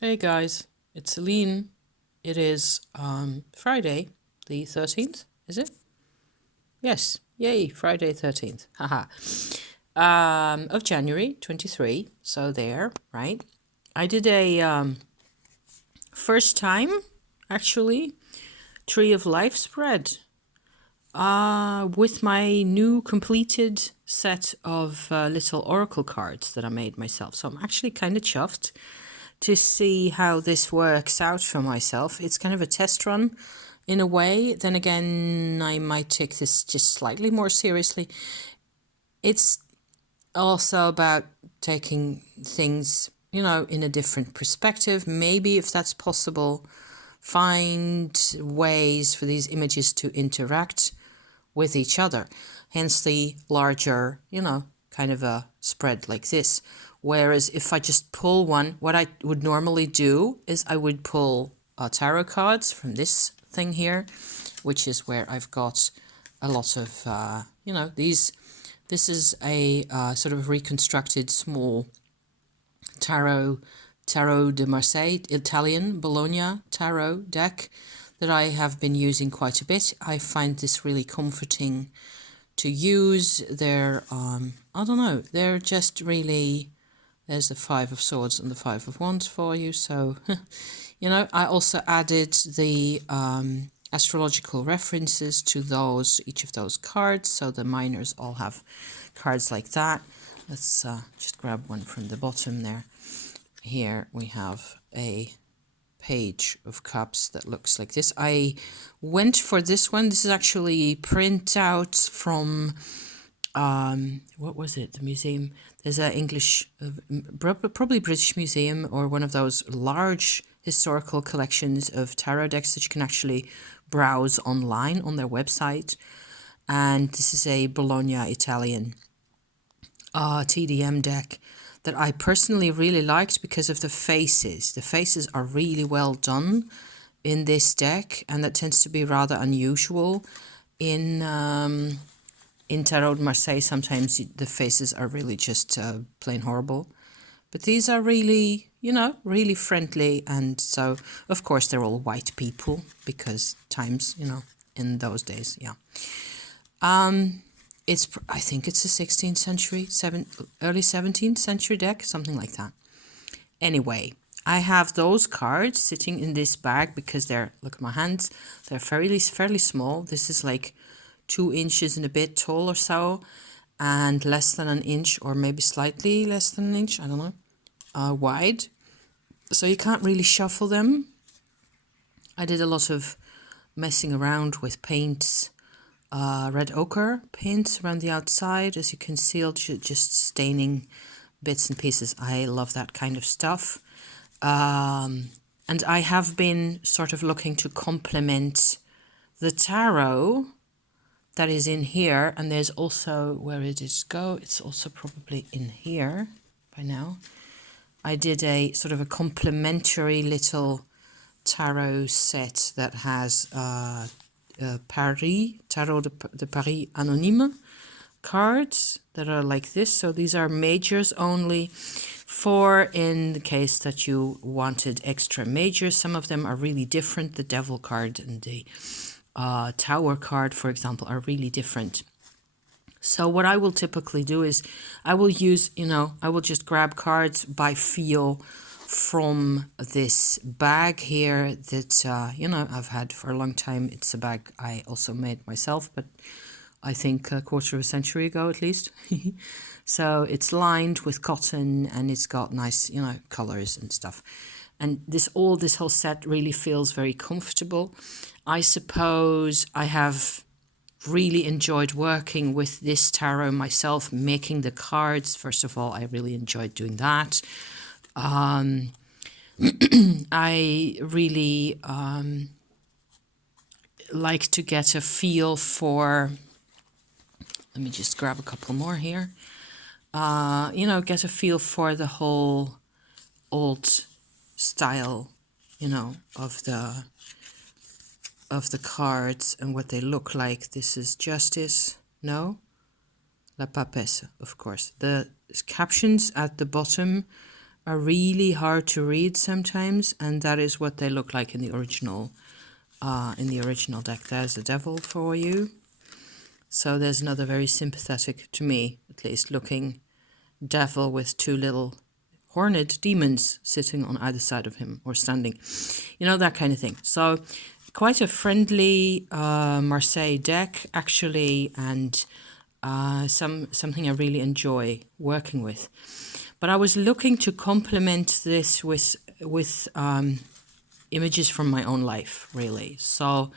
Hey guys, it's Celine. It is Friday, the 13th, is it? Yes, yay, Friday 13th. Haha. Of January 23. So there, right? I did a first time, actually, Tree of Life spread with my new completed set of little oracle cards that I made myself. So I'm actually kind of chuffed to see how this works out for myself. It's kind of a test run in a way. Then again, I might take this just slightly more seriously. It's also about taking things, in a different perspective. Maybe if that's possible, find ways for these images to interact with each other. Hence the larger, kind of a spread like this. Whereas if I just pull one, what I would normally do is I would pull tarot cards from this thing here, which is where I've got a lot of, these. This is a sort of reconstructed small tarot de Marseille, Italian Bologna tarot deck that I have been using quite a bit. I find this really comforting to use. They're, I don't know, they're just really, there's the Five of Swords and the Five of Wands for you. So, I also added the astrological references to each of those cards. So the minors all have cards like that. Let's just grab one from the bottom there. Here we have a Page of Cups that looks like this. I went for this one. This is actually printouts from what was it? The museum. There's an English, probably British Museum, or one of those large historical collections of tarot decks that you can actually browse online on their website. And this is a Bologna Italian TDM deck that I personally really liked because of the faces. The faces are really well done in this deck, and that tends to be rather unusual in Tarot de Marseille. Sometimes the faces are really just plain horrible, but these are really, really friendly. And so, of course, they're all white people because times, in those days, yeah. I think it's a 16th century, early 17th century deck, something like that. Anyway, I have those cards sitting in this bag because they're, look at my hands, they're fairly small. This is like 2 inches and a bit tall or so, and less than an inch, or maybe slightly less than an inch, I don't know, wide. So you can't really shuffle them. I did a lot of messing around with paints. Red ochre paints around the outside, as you can see, just staining bits and pieces. I love that kind of stuff. And I have been sort of looking to complement the tarot that is in here. And there's also, where did it go? It's also probably in here by now. I did a sort of a complementary little tarot set that has Paris, Tarot de Paris Anonyme cards that are like this. So these are majors only, for in the case that you wanted extra majors. Some of them are really different. The Devil card and the Tower card, for example, are really different. So what I will typically do is I will use, I will just grab cards by feel from this bag here that, I've had for a long time. It's a bag I also made myself, but I think a quarter of a century ago at least. So it's lined with cotton and it's got nice, colors and stuff. And this whole set really feels very comfortable. I suppose I have really enjoyed working with this tarot myself, making the cards. First of all, I really enjoyed doing that. I really like to get a feel for, let me just grab a couple more here, get a feel for the whole old style, of the cards and what they look like. This is Justice, no? La Papesse, of course. The captions at the bottom are really hard to read sometimes, and that is what they look like in the original deck. There's the devil for you. So there's another very sympathetic, to me at least, looking devil with two little horned demons sitting on either side of him or standing, that kind of thing. So quite a friendly Marseille deck actually, and something I really enjoy working with. But I was looking to complement this with images from my own life, really. So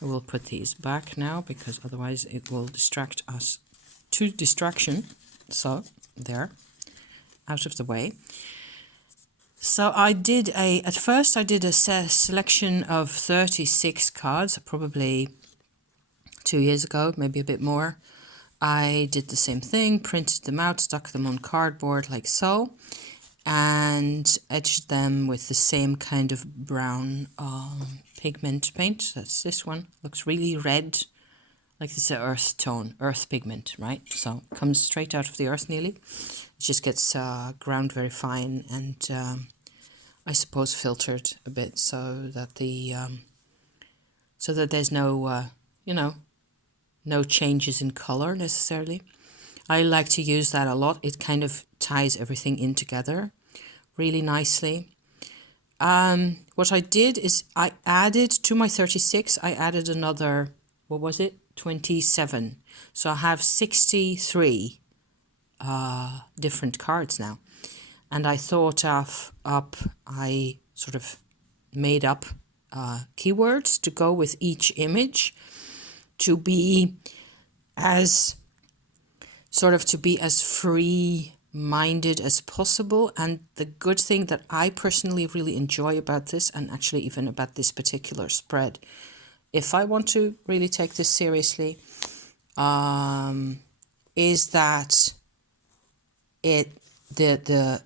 I will put these back now, because otherwise it will distract us to distraction. So there, out of the way. So at first I did a selection of 36 cards, probably 2 years ago, maybe a bit more. I did the same thing, printed them out, stuck them on cardboard like so, and edged them with the same kind of brown pigment paint. That's this one. Looks really red, like this is earth tone, earth pigment, right? So it comes straight out of the earth nearly. It just gets ground very fine and I suppose filtered a bit so that there's no no changes in color necessarily. I like to use that a lot. It kind of ties everything in together really nicely. What I did is I added to my 36, I added another, 27. So I have 63 different cards now. And I I sort of made up keywords to go with each image to be as free-minded as possible. And the good thing that I personally really enjoy about this, and actually even about this particular spread, if I want to really take this seriously, is that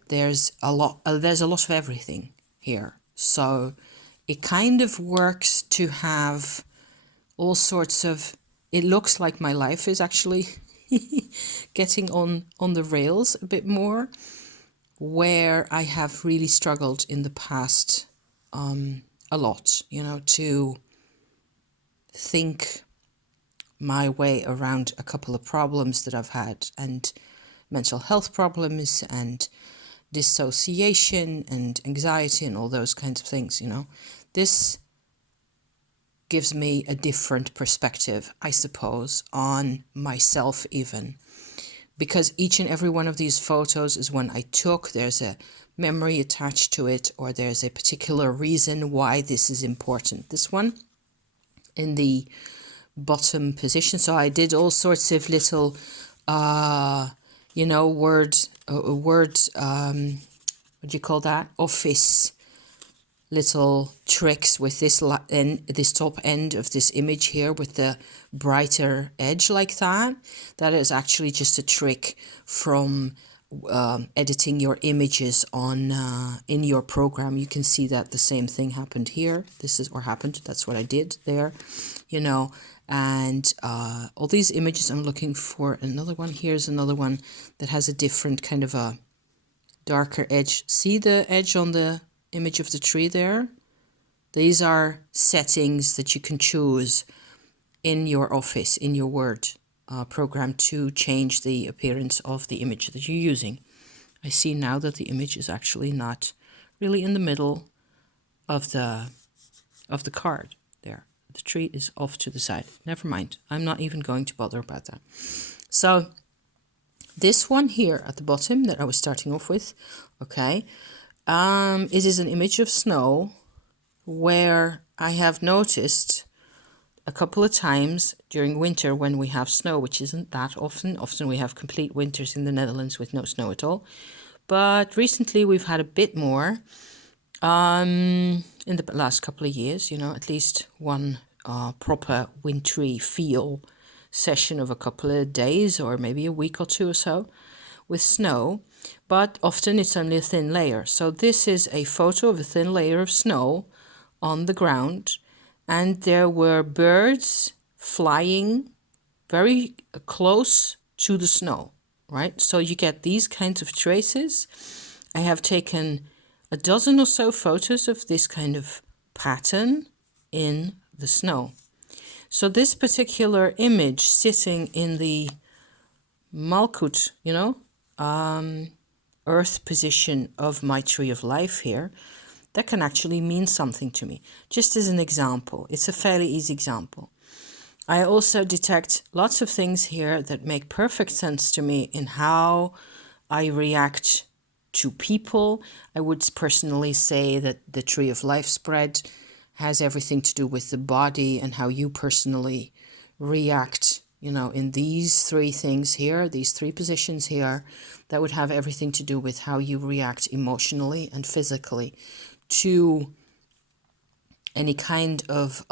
there's a lot of everything here. So it kind of works to have all sorts of, it looks like my life is actually getting on the rails a bit more, where I have really struggled in the past a lot, to think my way around a couple of problems that I've had, and mental health problems and dissociation and anxiety and all those kinds of things, This gives me a different perspective, I suppose, on myself even. Because each and every one of these photos is one I took. There's a memory attached to it, or there's a particular reason why this is important. This one in the bottom position. So I did all sorts of little what do you call that? Office little tricks with this top end of this image here with the brighter edge like that. That is actually just a trick from editing your images on in your program. You can see that the same thing happened here. That's what I did there, and all these images. I'm looking for another one. Here's another one that has a different kind of a darker edge. See the edge on the image of the tree there? These are settings that you can choose in your Office, in your Word program, to change the appearance of the image that you're using. I see now that the image is actually not really in the middle of the card there. The tree is off to the side. Never mind. I'm not even going to bother about that. So this one here at the bottom that I was starting off with, okay, it is an image of snow, where I have noticed a couple of times during winter when we have snow, which isn't that often. Often we have complete winters in the Netherlands with no snow at all. But recently we've had a bit more in the last couple of years, at least one proper wintry feel session of a couple of days or maybe a week or two or so with snow. But often it's only a thin layer. So this is a photo of a thin layer of snow on the ground, and there were birds flying very close to the snow, right? So you get these kinds of traces, I have taken a dozen or so photos of this kind of pattern in the snow. So this particular image sitting in the Malkut, earth position of my tree of life here, that can actually mean something to me. Just as an example, it's a fairly easy example. I also detect lots of things here that make perfect sense to me in how I react to people. I would personally say that the tree of life spread has everything to do with the body and how you personally react, in these three things here, these three positions here, that would have everything to do with how you react emotionally and physically to any kind of,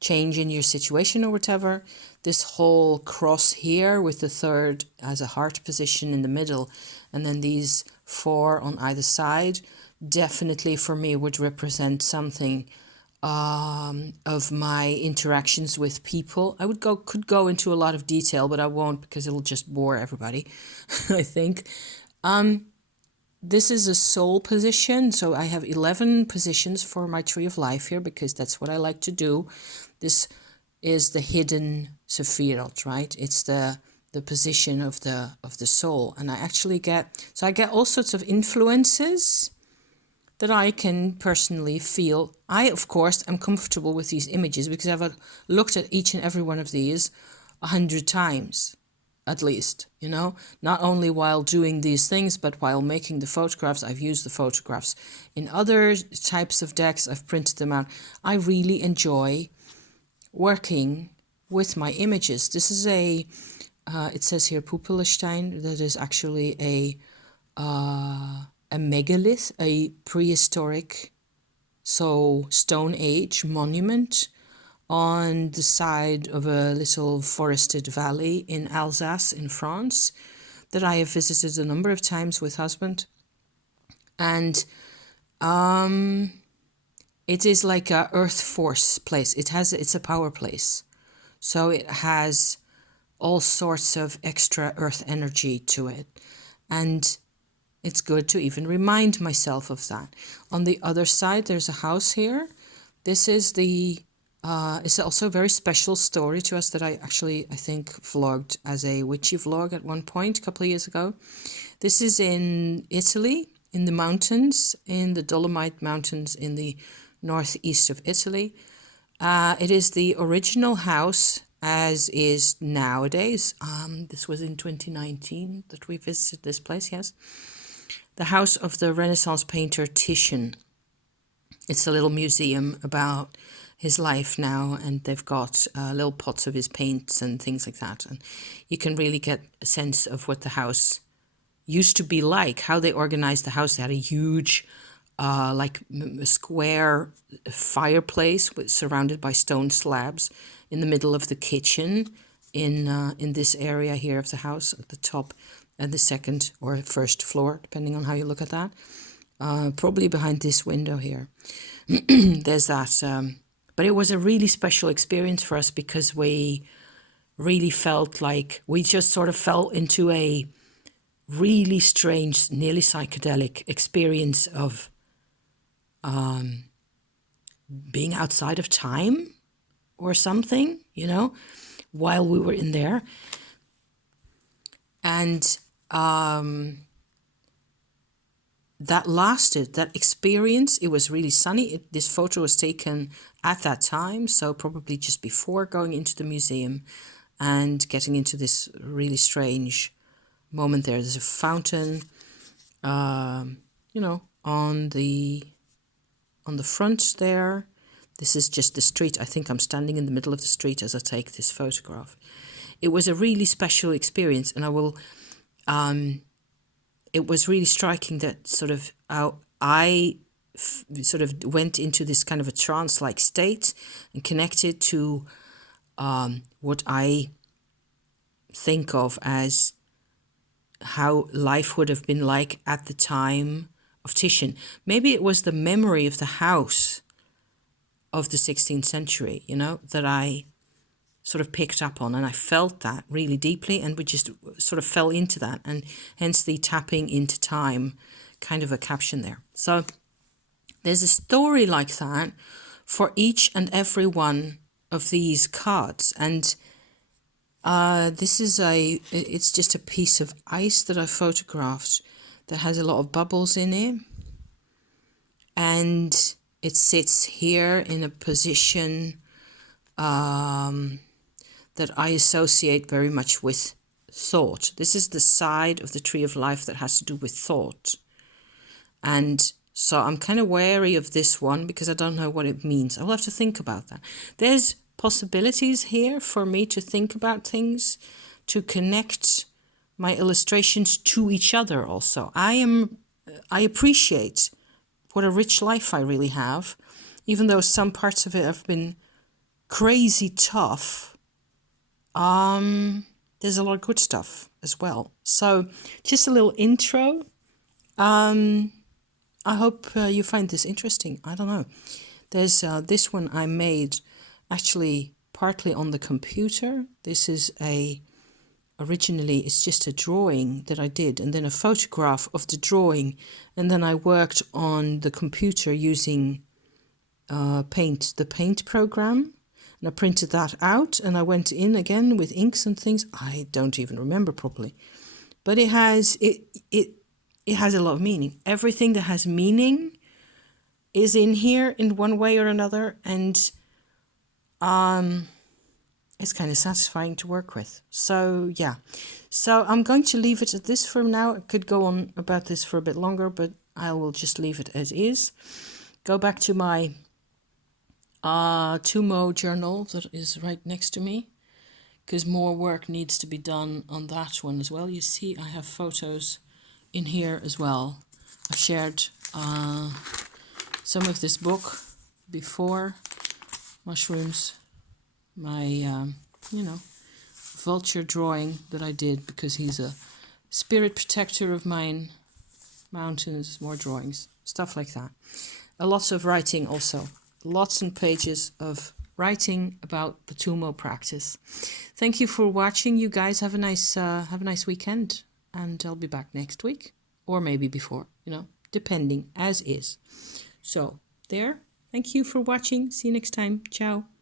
change in your situation or whatever. This whole cross here with the third as a heart position in the middle, and then these four on either side, definitely for me would represent something of my interactions with people. I could go into a lot of detail, but I won't because it'll just bore everybody, I think. This is a soul position, so I have 11 positions for my tree of life here because that's what I like to do. This is the hidden Sephirot, right? It's the position of the soul, and I get all sorts of influences that I can personally feel. I, of course, am comfortable with these images because I've looked at each and every one of these 100 times. At least, not only while doing these things, but while making the photographs. I've used the photographs in other types of decks. I've printed them out. I really enjoy working with my images. This is it says here Pupilestein, that is actually a megalith, a prehistoric, so Stone Age monument on the side of a little forested valley in Alsace in France that I have visited a number of times with husband. And it is like a earth force place. It's a power place. So it has all sorts of extra earth energy to it. And it's good to even remind myself of that. On the other side, there's a house here. This is it's also a very special story to us that I think vlogged as a witchy vlog at one point a couple of years ago. This is in Italy, in the mountains, in the Dolomite Mountains in the northeast of Italy. It is the original house as is nowadays. This was in 2019 that we visited this place, yes. The house of the Renaissance painter Titian. It's a little museum about his life now, and they've got little pots of his paints and things like that. And you can really get a sense of what the house used to be like, how they organized the house. They had a huge, square fireplace surrounded by stone slabs in the middle of the kitchen in this area here of the house at the top and the second or first floor, depending on how you look at that. Probably behind this window here. There's that. But it was a really special experience for us because we really felt like we just sort of fell into a really strange, nearly psychedelic experience of being outside of time or something, while we were in there. And that experience, it was really sunny. This photo was taken at that time, so probably just before going into the museum and getting into this really strange moment there. There's a fountain, on the front there. This is just the street. I think I'm standing in the middle of the street as I take this photograph. It was a really special experience, and it was really striking that sort of I sort of went into this kind of a trance-like state and connected to what I think of as how life would have been like at the time of Titian. Maybe it was the memory of the house of the 16th century, that I sort of picked up on, and I felt that really deeply, and we just sort of fell into that, and hence the tapping into time kind of a caption there. So there's a story like that for each and every one of these cards, and this is it's just a piece of ice that I photographed that has a lot of bubbles in it, and it sits here in a position that I associate very much with thought. This is the side of the tree of life that has to do with thought. And so I'm kind of wary of this one because I don't know what it means. I'll have to think about that. There's possibilities here for me to think about things, to connect my illustrations to each other also. I appreciate what a rich life I really have, even though some parts of it have been crazy tough. There's a lot of good stuff as well. So just a little intro. I hope you find this interesting. I don't know. There's this one I made actually partly on the computer. This is originally it's just a drawing that I did, and then a photograph of the drawing, and then I worked on the computer using Paint, the Paint program. And I printed that out, and I went in again with inks and things. I don't even remember properly, but it has a lot of meaning. Everything that has meaning is in here in one way or another, and it's kind of satisfying to work with. So yeah, so I'm going to leave it at this for now. I could go on about this for a bit longer, but I will just leave it as is. Go back to my Tumo journal that is right next to me, because more work needs to be done on that one as well. You see I have photos in here as well. I've shared some of this book before, mushrooms, my vulture drawing that I did because he's a spirit protector of mine, mountains, more drawings, stuff like that. A lot of writing also. Lots and pages of writing about the Tumo practice. Thank you for watching. You guys have a nice weekend, and I'll be back next week, or maybe before, depending, as is. So there. Thank you for watching. See you next time. Ciao.